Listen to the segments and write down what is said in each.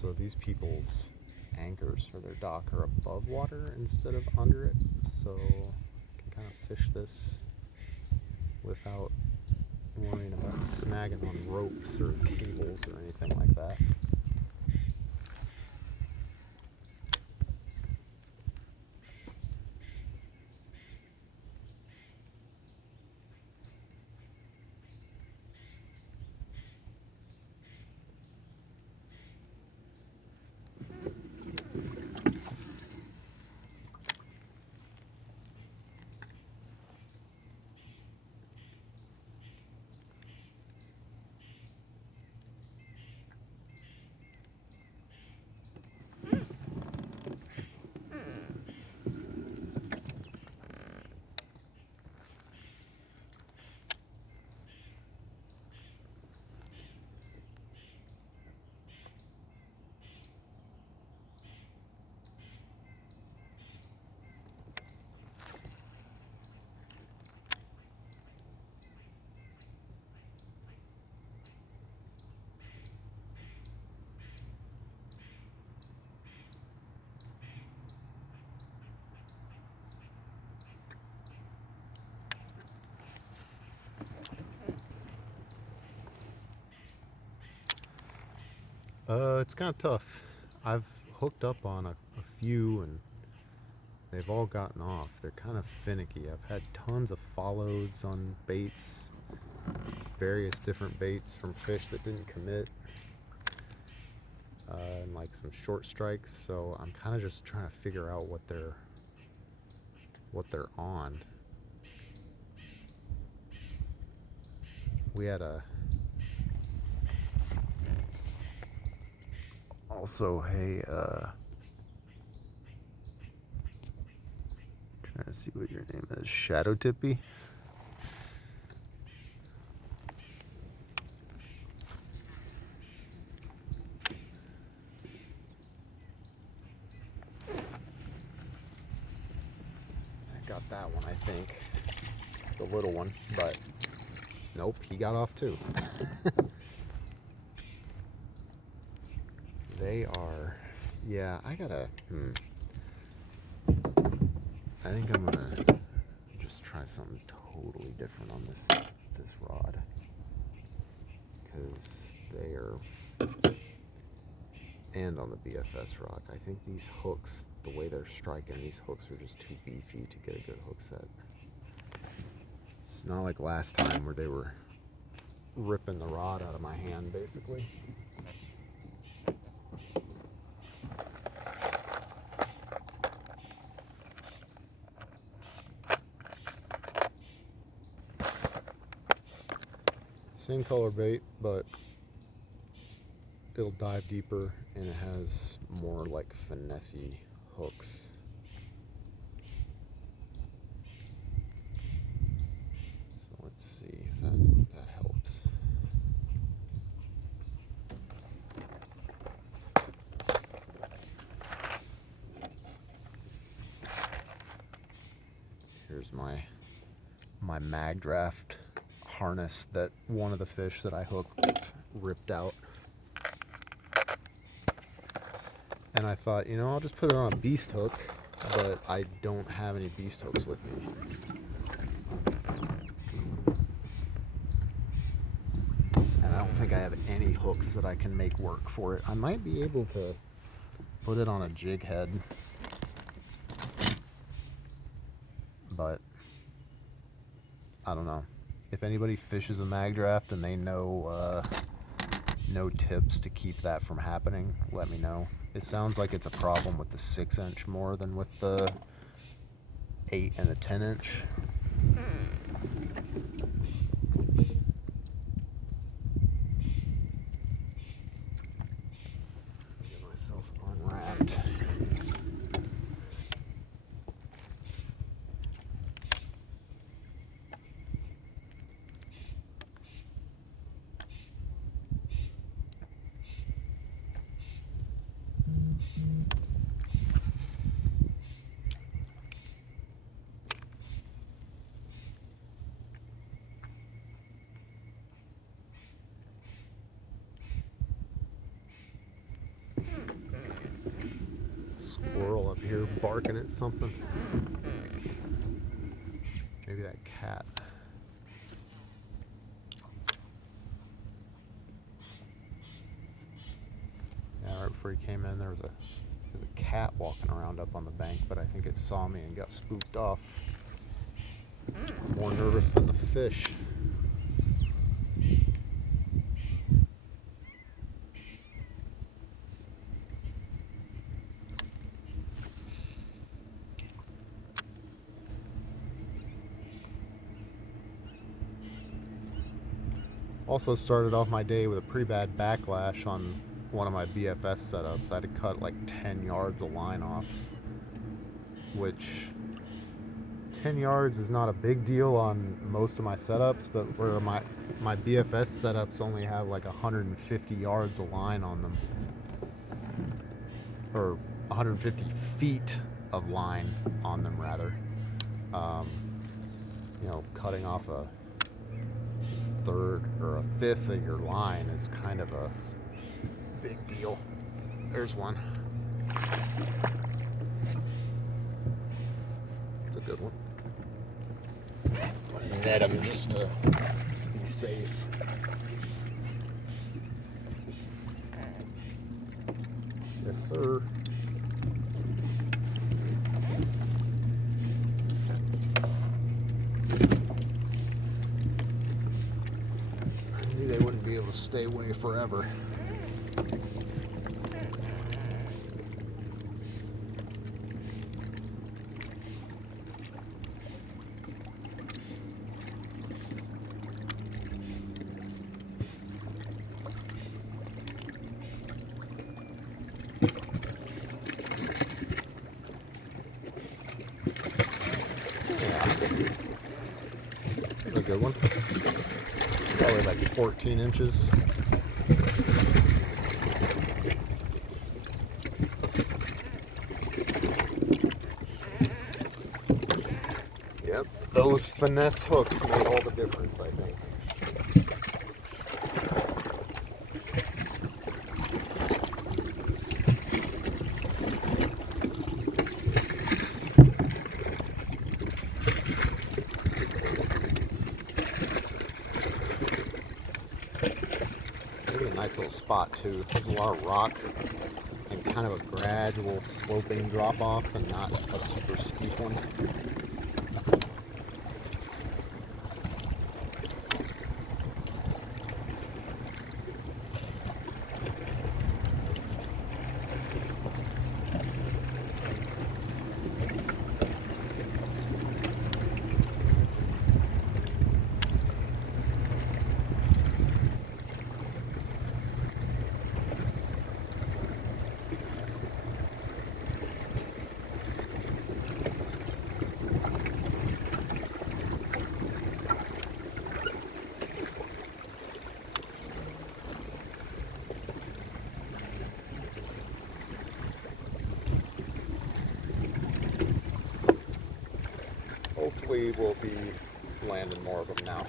So these people's anchors for their dock are above water instead of under it, so I can kind of fish this without worrying about snagging on ropes or cables or anything like that. It's kind of tough. I've hooked up on a few and they've all gotten off. They're kind of finicky. I've had tons of follows on baits, various different baits from fish that didn't commit, and like some short strikes. So I'm kind of just trying to figure out what they're on. We had a also, hey, trying to see what your name is. Shadow Tippy. I got that one, I think. The little one, but nope, he got off too. They are, yeah, I gotta, I think I'm gonna just try something totally different on this rod, because they are, and on the BFS rod. I think these hooks, the way they're striking, these hooks are just too beefy to get a good hook set. It's not like last time where they were ripping the rod out of my hand, basically. Same color bait, but it'll dive deeper and it has more like finessey hooks. So let's see if that helps. Here's my mag draft harness that one of the fish that I hooked ripped out. And I thought, I'll just put it on a beast hook, but I don't have any beast hooks with me. And I don't think I have any hooks that I can make work for it. I might be able to put it on a jig head, but I don't know. If anybody fishes a mag draft and they know tips to keep that from happening, let me know. It sounds like it's a problem with the 6-inch more than with the 8 and the 10-inch. Get myself unwrapped. barking at something. Maybe that cat. Yeah, right before he came in, there's a cat walking around up on the bank, but I think it saw me and got spooked off. It's more nervous than the fish. Also started off my day with a pretty bad backlash on one of my BFS setups. I had to cut like 10 yards of line off, which 10 yards is not a big deal on most of my setups, but where my BFS setups only have like 150 yards of line on them, or 150 feet of line on them rather. You know, cutting off a third or a fifth of your line is kind of a big deal. There's one. It's a good one. I'm gonna net him just to be safe. Yes, sir. I knew they wouldn't be able to stay away forever. A good one. Probably like 14 inches. Yep, those finesse hooks made all the difference, I think. Nice little spot too. There's a lot of rock and kind of a gradual sloping drop off and not a super steep one. Hopefully we'll be landing more of them now.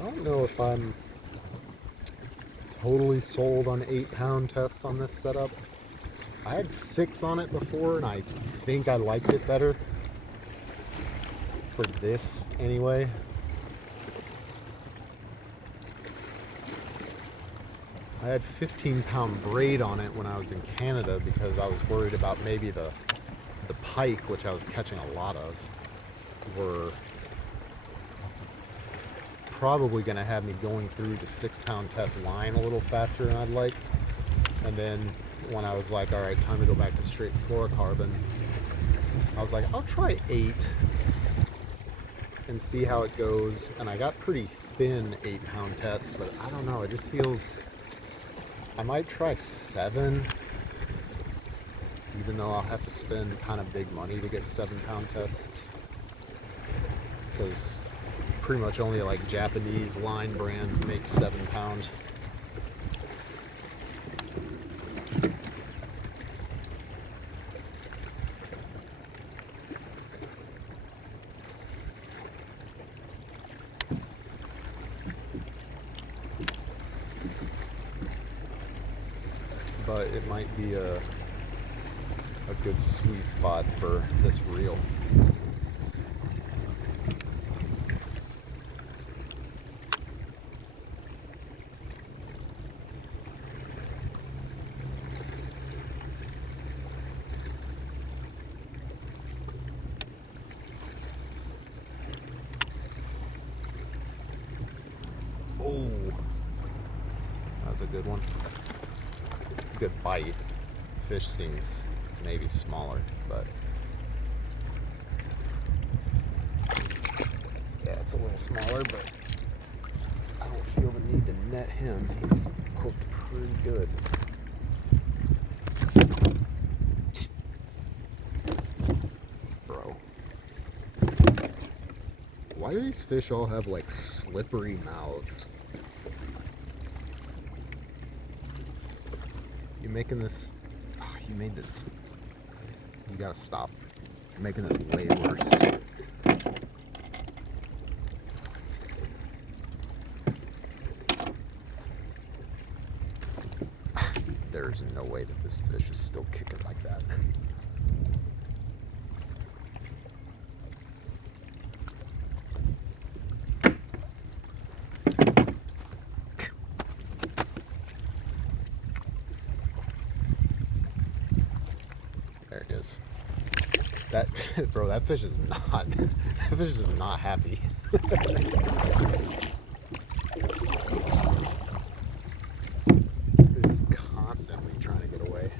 I don't know if I'm totally sold on 8-pound test on this setup. I had 6 on it before, and I think I liked it better for this anyway. I had 15-pound braid on it when I was in Canada because I was worried about maybe the pike, which I was catching a lot of, were probably going to have me going through the 6-pound test line a little faster than I'd like. And then when I was like, all right, time to go back to straight fluorocarbon, I was like, I'll try 8 and see how it goes. And I got pretty thin 8-pound tests, but I don't know, it just feels, I might try 7, even though I'll have to spend kind of big money to get 7-pound tests, because pretty much only like Japanese line brands make 7-pound. but it might be a good sweet spot for this reel. Oh, that was a good one. Good bite. Fish seems maybe smaller, but yeah, it's a little smaller, but I don't feel the need to net him. He's hooked pretty good. Bro, why do these fish all have like slippery mouths? You making this? Oh, you made this. You gotta stop. You're making this way worse. There's no way that this fish is still kicking like that. There it is. That, bro, that fish is not, that fish is not happy. It is constantly trying to get away.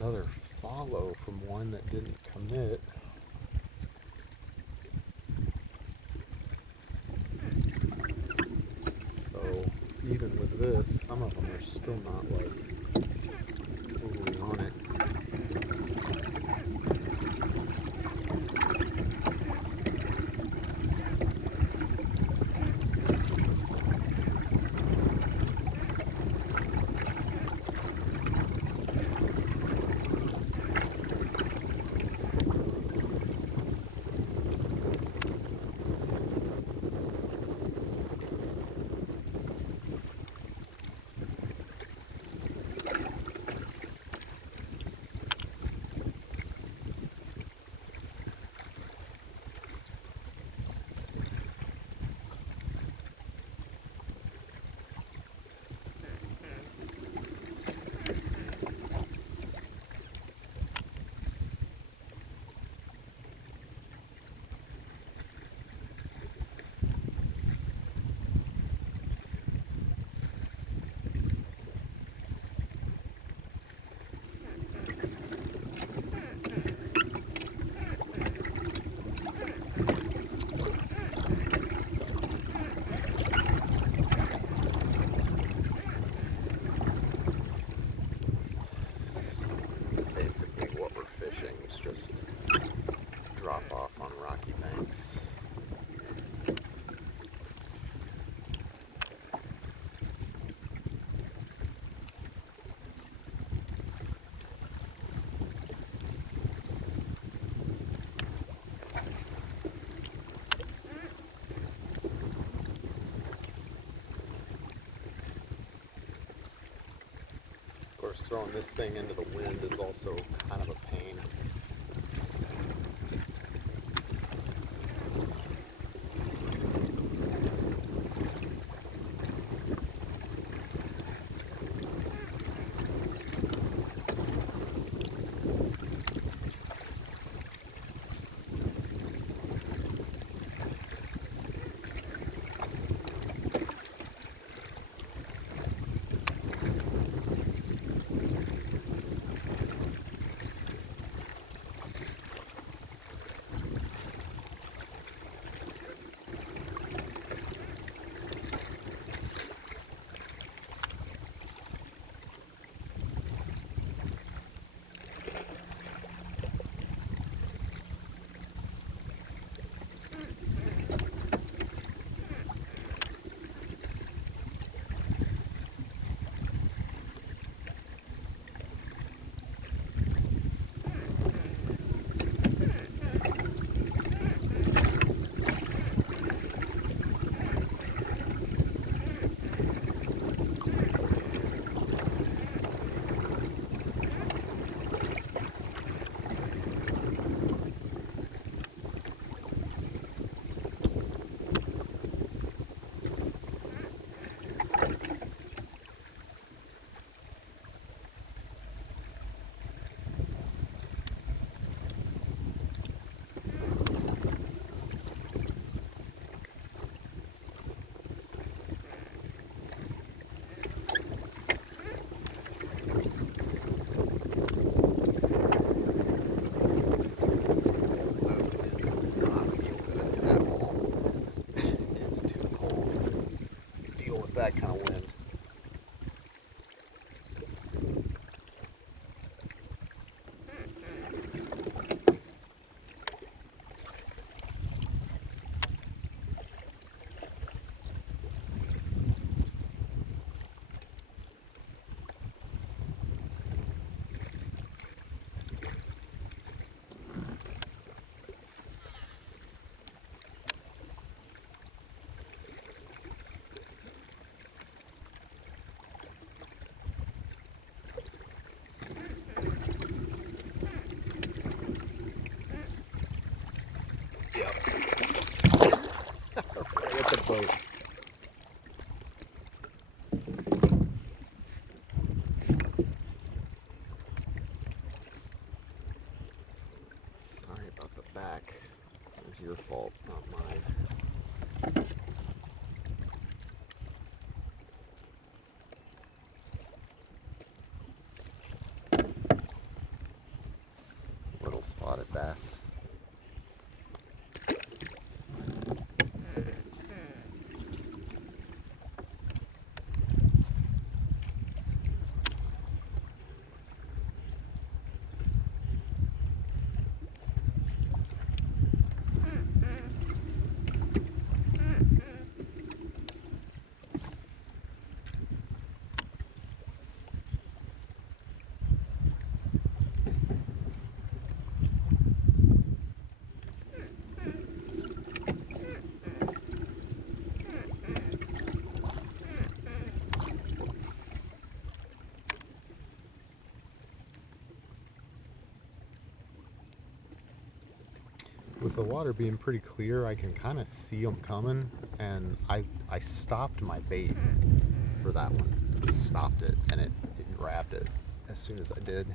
Another follow from one that didn't commit. So even with this, some of them are still not like totally on it. rocky banks. Of course, throwing this thing into the wind is also kind of a pain. That kind of wind. Yep. Right at the boat. Sorry about the back. It was your fault, not mine. Little spotted bass. With the water being pretty clear, I can kind of see them coming, and I stopped my bait for that one. Just stopped it, and it grabbed it as soon as I did.